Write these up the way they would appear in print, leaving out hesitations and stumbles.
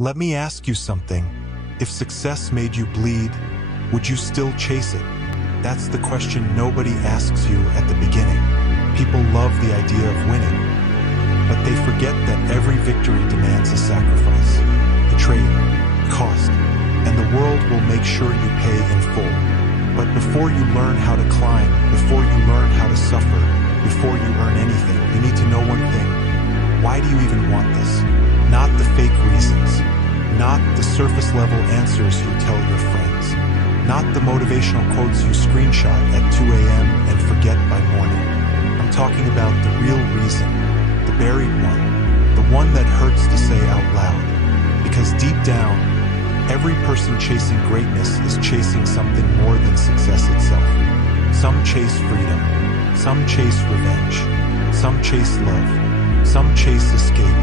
Let me ask you something. If success made you bleed, would you still chase it? That's the question nobody asks you at the beginning. People love the idea of winning, but they forget that every victory demands a sacrifice, a trade, cost, and the world will make sure you pay in full. But before you learn how to climb, before you learn how to suffer, before you earn anything, you need to know one thing. Why do you even want this? Not the fake reasons, not the surface-level answers you tell your friends, not the motivational quotes you screenshot at 2 a.m. and forget by morning. I'm talking about the real reason, the buried one that hurts to say out loud. Because deep down, every person chasing greatness is chasing something more than success itself. Some chase freedom, some chase revenge, some chase love, some chase escape,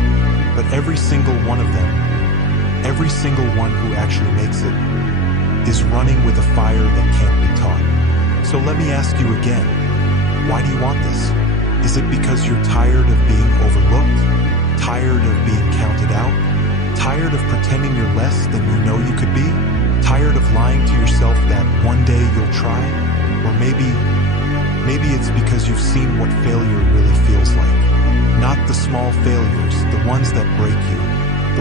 but every single one of them, every single one who actually makes it, is running with a fire that can't be taught. So let me ask you again, why do you want this? Is it because you're tired of being overlooked? Tired of being counted out? Tired of pretending you're less than you know you could be? Tired of lying to yourself that one day you'll try? Or maybe it's because you've seen what failure really feels like. Not the small failures, the ones that break you,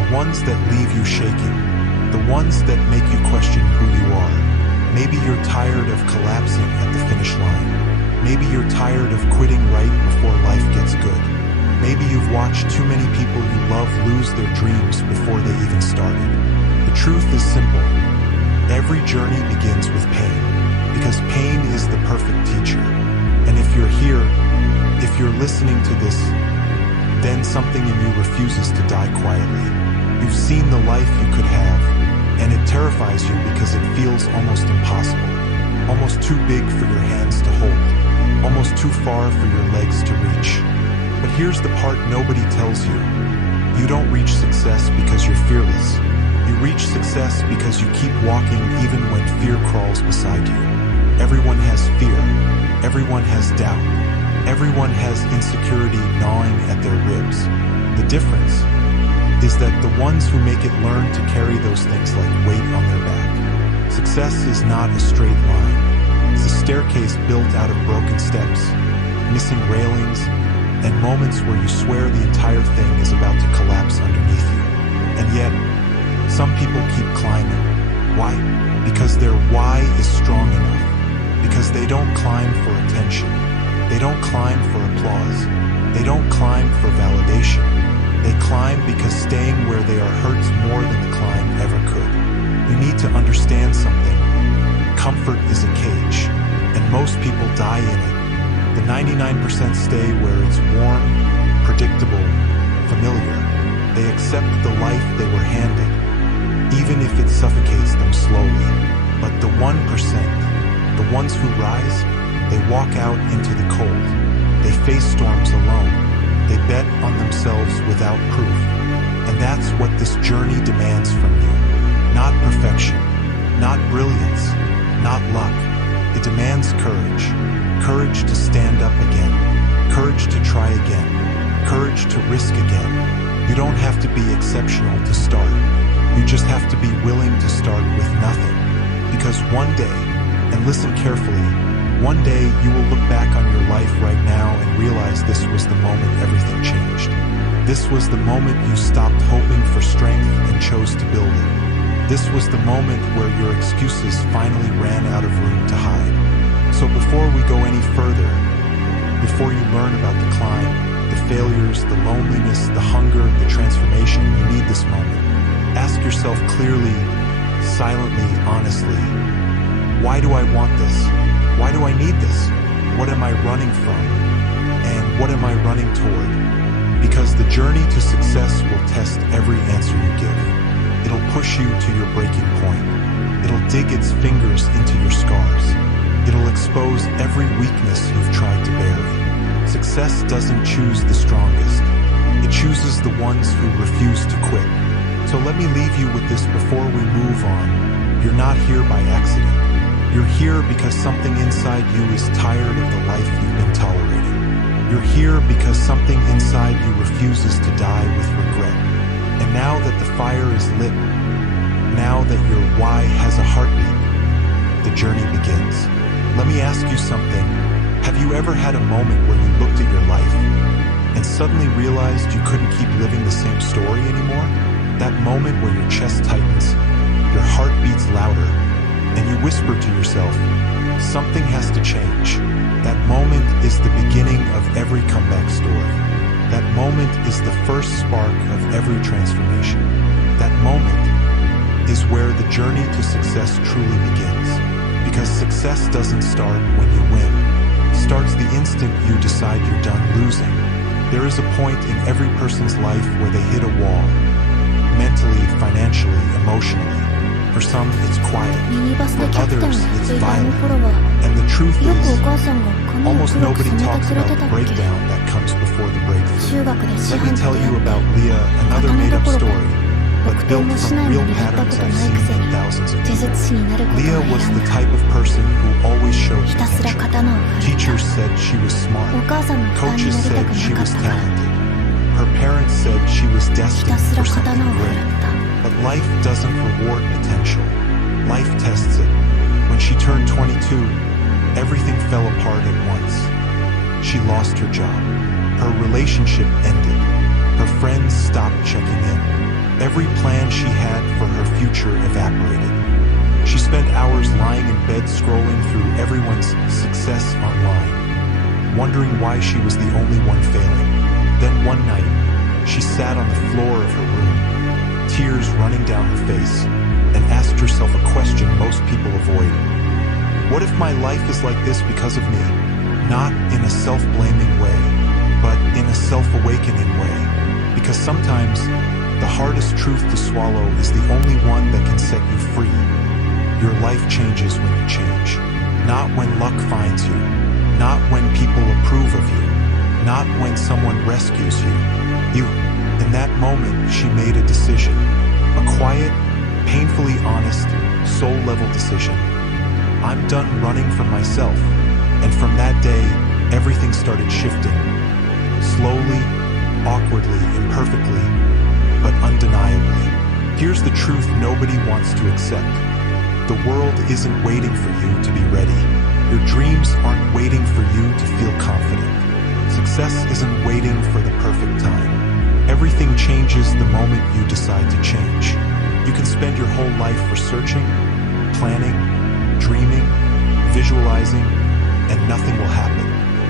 the ones that leave you shaking, the ones that make you question who you are. Maybe you're tired of collapsing at the finish line. Maybe you're tired of quitting right before life gets good. Maybe you've watched too many people you love lose their dreams before they even started. The truth is simple. Every journey begins with pain, because pain is the perfect teacher. And if you're here, if you're listening to this, then something in you refuses to die quietly. You've seen the life you could have, and it terrifies you because it feels almost impossible, almost too big for your hands to hold, almost too far for your legs to reach. But here's the part nobody tells you. You don't reach success because you're fearless. You reach success because you keep walking even when fear crawls beside you. Everyone has fear. Everyone has doubt. Everyone has insecurity gnawing at their ribs. The difference is that the ones who make it learn to carry those things like weight on their back. Success is not a straight line. It's a staircase built out of broken steps, missing railings, and moments where you swear the entire thing is about to collapse underneath you. And yet, some people keep climbing. Why? Because their why is strong enough. Because they don't climb for attention. They don't climb for applause. They don't climb for validation. They climb because staying where they are hurts more than the climb ever could. You need to understand something. Comfort is a cage, and most people die in it. The 99% stay where it's warm, predictable, familiar. They accept the life they were handed, even if it suffocates them slowly. But the 1%, the ones who rise, they walk out into the cold. They face storms alone. They bet on themselves without proof. And that's what this journey demands from you. Not perfection, not brilliance, not luck. It demands courage. Courage to stand up again. Courage to try again. Courage to risk again. You don't have to be exceptional to start. You just have to be willing to start with nothing. Because one day, and listen carefully, one day you will look back on your life right now and realize this was the moment everything changed. This was the moment you stopped hoping for strength and chose to build it. This was the moment where your excuses finally ran out of room to hide. So before we go any further, before you learn about the climb, the failures, the loneliness, the hunger, the transformation, you need this moment. Ask yourself clearly, silently, honestly, why do I want this? Why do I need this? What am I running from? And what am I running toward? Because the journey to success will test every answer you give. It'll push you to your breaking point. It'll dig its fingers into your scars. It'll expose every weakness you've tried to bury. Success doesn't choose the strongest. It chooses the ones who refuse to quit. So let me leave you with this before we move on. You're not here by accident. You're here because something inside you is tired of the life you've been tolerating. You're here because something inside you refuses to die with regret. And now that the fire is lit, now that your why has a heartbeat, the journey begins. Let me ask you something. Have you ever had a moment where you looked at your life and suddenly realized you couldn't keep living the same story anymore? That moment where your chest tightens, your heart beats louder, and you whisper to yourself, something has to change. That moment is the beginning of every comeback story. That moment is the first spark of every transformation. That moment is where the journey to success truly begins. Because success doesn't start when you win. It starts the instant you decide you're done losing. There is a point in every person's life where they hit a wall. Mentally, financially, emotionally. For some, it's quiet. For others, it's violent. And the truth is, almost nobody talks about the breakdown that comes before the breakthrough. Let me tell you about Leah, another made-up story, but built from real patterns I've seen in thousands of people. Leah was the type of person who always showed potential. Teachers said she was smart. Coaches said she was talented. Her parents said she was destined for something great. But life doesn't reward potential. Life tests it. When she turned 22, everything fell apart at once. She lost her job. Her relationship ended. Her friends stopped checking in. Every plan she had for her future evaporated. She spent hours lying in bed scrolling through everyone's success online, wondering why she was the only one failing. Then one night, she sat on the floor of her room, tears running down her face, and asked herself a question most people avoid. What if my life is like this because of me? Not in a self-blaming way, but in a self-awakening way. Because sometimes, the hardest truth to swallow is the only one that can set you free. Your life changes when you change. Not when luck finds you. Not when people approve of you. Not when someone rescues you. You. In that moment, she made a decision. A quiet, painfully honest, soul-level decision. I'm done running from myself. And from that day, everything started shifting. Slowly, awkwardly, imperfectly, but undeniably. Here's the truth nobody wants to accept. The world isn't waiting for you to be ready. Your dreams aren't waiting for you to feel confident. Success isn't waiting for the perfect time. Everything changes the moment you decide to change. You can spend your whole life researching, planning, dreaming, visualizing, and nothing will happen.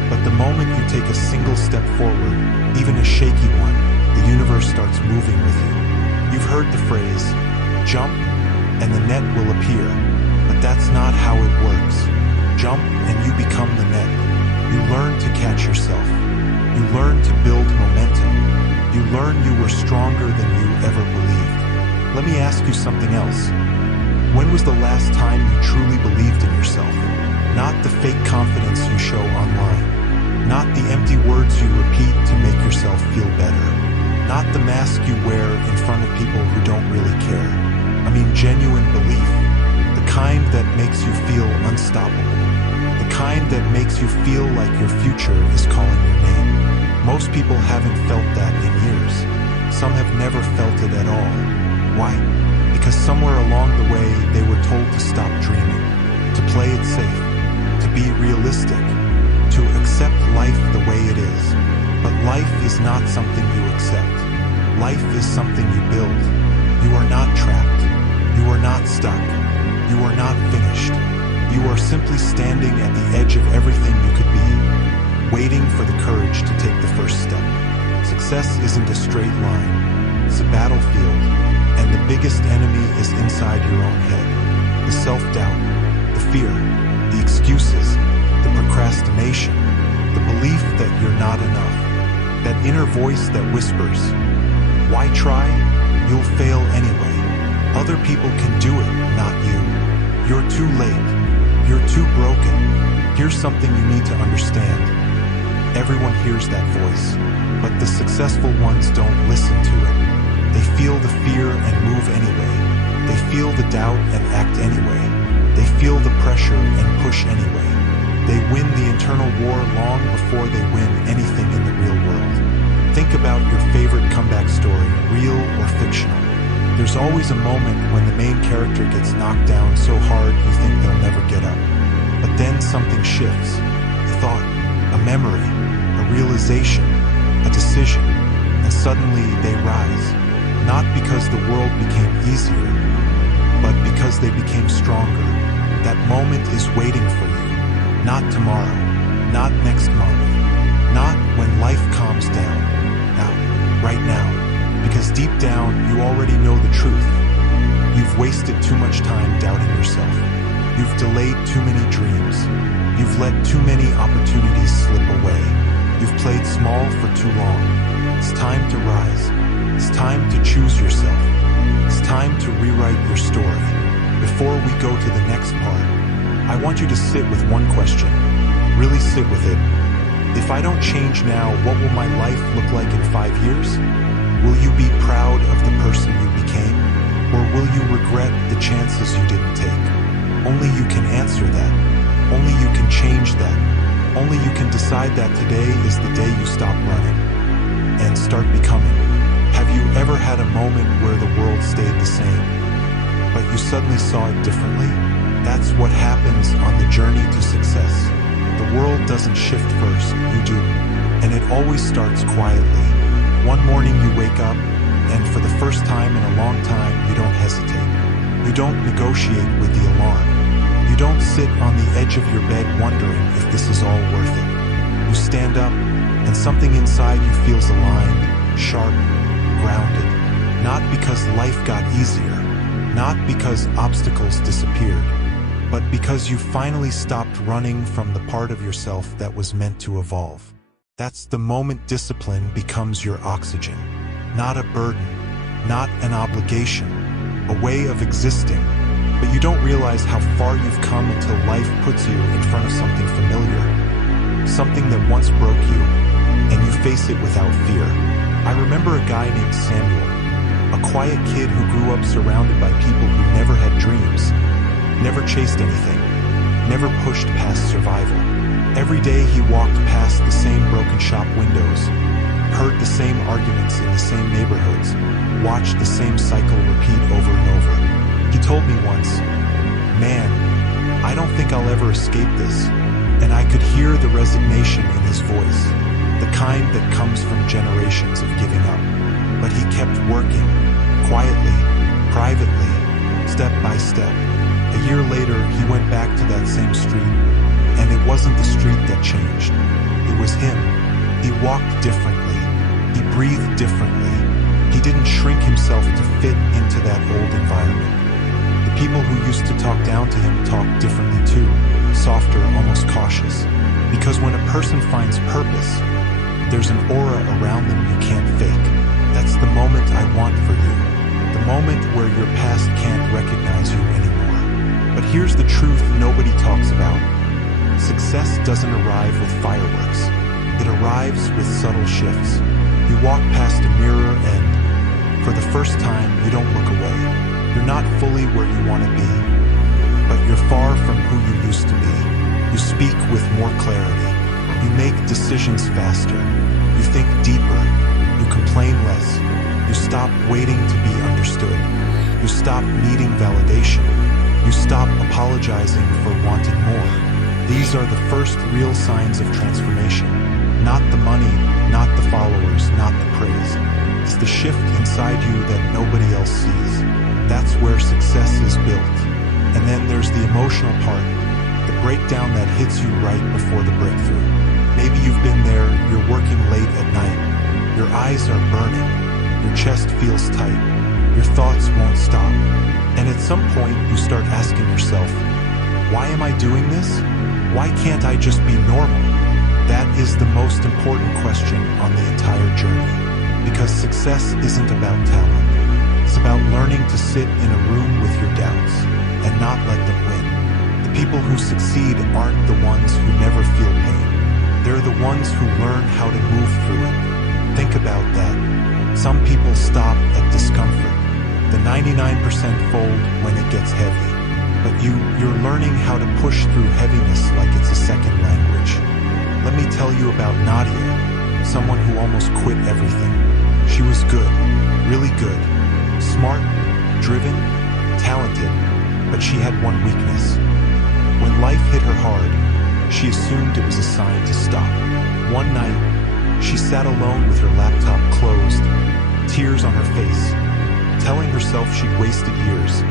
But the moment you take a single step forward, even a shaky one, the universe starts moving with you. You've heard the phrase, jump and the net will appear. But that's not how it works. Jump and you become the net. You learn to catch yourself. You learn to build momentum. You learn you were stronger than you ever believed. Let me ask you something else. When was the last time you truly believed in yourself? Not the fake confidence you show online. Not the empty words you repeat to make yourself feel better. Not the mask you wear in front of people who don't really care. I mean genuine belief. The kind that makes you feel unstoppable. The kind that makes you feel like your future is calling your name. Most people haven't felt that in years. Some have never felt it at all. Why? Because somewhere along the way they were told to stop dreaming, to play it safe, to be realistic, to accept life the way it is. But life is not something you accept. Life is something you build. You are not trapped. You are not stuck. You are not finished. You are simply standing at the edge of everything you could be, waiting for the courage to take the first step. Success isn't a straight line. It's a battlefield, and the biggest enemy is inside your own head. The self-doubt, the fear, the excuses, the procrastination, the belief that you're not enough, that inner voice that whispers, why try? You'll fail anyway. Other people can do it, not you. You're too late. You're too broken. Here's something you need to understand. Everyone hears that voice, but the successful ones don't listen to it. They feel the fear and move anyway. They feel the doubt and act anyway. They feel the pressure and push anyway. They win the internal war long before they win anything in the real world. Think about your favorite comeback story, real or fictional. There's always a moment when the main character gets knocked down so hard you think they'll never get up. But then something shifts. A thought, a memory, a realization, a decision, and suddenly they rise. Not because the world became easier, but because they became stronger. That moment is waiting for you. Not tomorrow, not next month, not when life calms down. Now, right now, because deep down you already know the truth. You've wasted too much time doubting yourself. You've delayed too many dreams. You've let too many opportunities slip away. You've played small for too long. It's time to rise. It's time to choose yourself. It's time to rewrite your story. Before we go to the next part, I want you to sit with one question. Really sit with it. If I don't change now, what will my life look like in 5 years? Will you be proud of the person you became? Or will you regret the chances you didn't take? Only you can answer that. Only you can change that. Only you can decide that today is the day you stop running and start becoming. Have you ever had a moment where the world stayed the same, but you suddenly saw it differently? That's what happens on the journey to success. The world doesn't shift first, you do. And it always starts quietly. One morning you wake up, and for the first time in a long time, you don't hesitate. You don't negotiate with the alarm. You don't sit on the edge of your bed wondering if this is all worth it. You stand up, and something inside you feels aligned, sharp, grounded. Not because life got easier, not because obstacles disappeared, but because you finally stopped running from the part of yourself that was meant to evolve. That's the moment discipline becomes your oxygen. Not a burden, not an obligation, a way of existing. But you don't realize how far you've come until life puts you in front of something familiar, something that once broke you, and you face it without fear. I remember a guy named Samuel, a quiet kid who grew up surrounded by people who never had dreams, never chased anything, never pushed past survival. Every day he walked past the same broken shop windows, heard the same arguments in the same neighborhoods, watched the same cycle repeat over and over. He told me once, "Man, I don't think I'll ever escape this." And I could hear the resignation in his voice, the kind that comes from generations of giving up. But he kept working, quietly, privately, step by step. A year later, he went back to that same street, and it wasn't the street that changed. It was him. He walked differently. He breathed differently. He didn't shrink himself to fit into that old environment. The people who used to talk down to him talked differently too, softer, almost cautious. Because when a person finds purpose, there's an aura around them you can't fake. That's the moment I want for you. The moment where your past can't recognize you anymore. But here's the truth nobody talks about. Success doesn't arrive with fireworks. It arrives with subtle shifts. You walk past a mirror and, for the first time, you don't look away. You're not fully where you want to be, but you're far from who you used to be. You speak with more clarity. You make decisions faster. You think deeper. You complain less. You stop waiting to be understood. You stop needing validation. You stop apologizing for wanting more. These are the first real signs of transformation. Not the money, not the followers, not the praise. It's the shift inside you that nobody else sees. That's where success is built. And then there's the emotional part, the breakdown that hits you right before the breakthrough. Maybe you've been there, you're working late at night. Your eyes are burning. Your chest feels tight. Your thoughts won't stop. And at some point, you start asking yourself, why am I doing this? Why can't I just be normal? That is the most important question on the entire journey. Because success isn't about talent. It's about learning to sit in a room with your doubts and not let them win. The people who succeed aren't the ones who never feel pain. They're the ones who learn how to move through it. Think about that. Some people stop at discomfort. The 99% fold when it gets heavy. But you're learning how to push through heaviness like it's a second language. Let me tell you about Nadia. someone who almost quit everything. She was good, really good, smart, driven, talented, but she had one weakness. When life hit her hard, she assumed it was a sign to stop. One night, she sat alone with her laptop closed, tears on her face, telling herself she'd wasted years,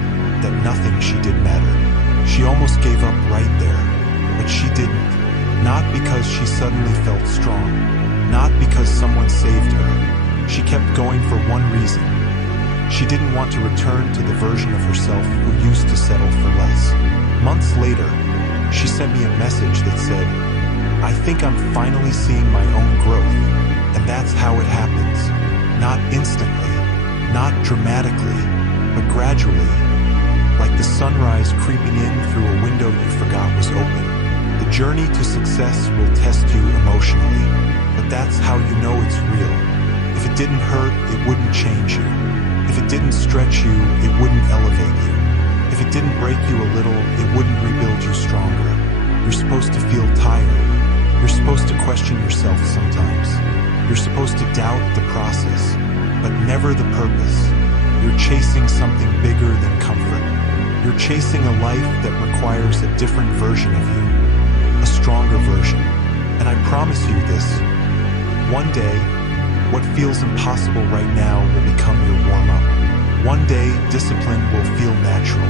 that nothing she did mattered. She almost gave up right there, but she didn't. Not because she suddenly felt strong, not because someone saved her. She kept going for one reason. She didn't want to return to the version of herself who used to settle for less. Months later, she sent me a message that said, "I think I'm finally seeing my own growth." And that's how it happens. Not instantly, not dramatically, but gradually, like the sunrise creeping in through a window you forgot was open. The journey to success will test you emotionally, but that's how you know it's real. If it didn't hurt, it wouldn't change you. If it didn't stretch you, it wouldn't elevate you. If it didn't break you a little, it wouldn't rebuild you stronger. You're supposed to feel tired. You're supposed to question yourself sometimes. You're supposed to doubt the process, but never the purpose. You're chasing something bigger than comfort. You're chasing a life that requires a different version of you, a stronger version. And I promise you this, one day, what feels impossible right now will become your warm-up. One day, discipline will feel natural.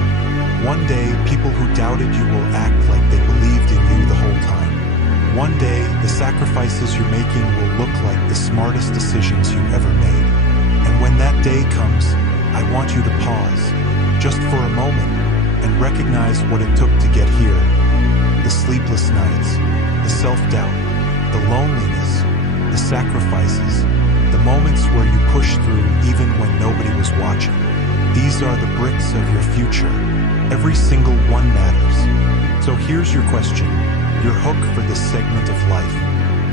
One day, people who doubted you will act like they believed in you the whole time. One day, the sacrifices you're making will look like the smartest decisions you ever made. And when that day comes, I want you to pause, just for a moment, and recognize what it took to get here. The sleepless nights, the self-doubt, the loneliness, the sacrifices, the moments where you push through even when nobody was watching. These are the bricks of your future. Every single one matters. So here's your question, your hook for this segment of life.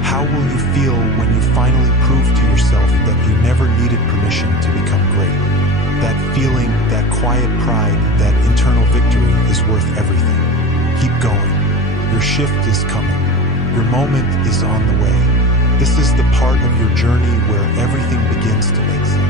How will you feel when you finally prove to yourself that you never needed permission to become great? That feeling, that quiet pride, that internal victory is worth everything. Keep going. Your shift is coming. Your moment is on the way. This is the part of your journey where everything begins to make sense.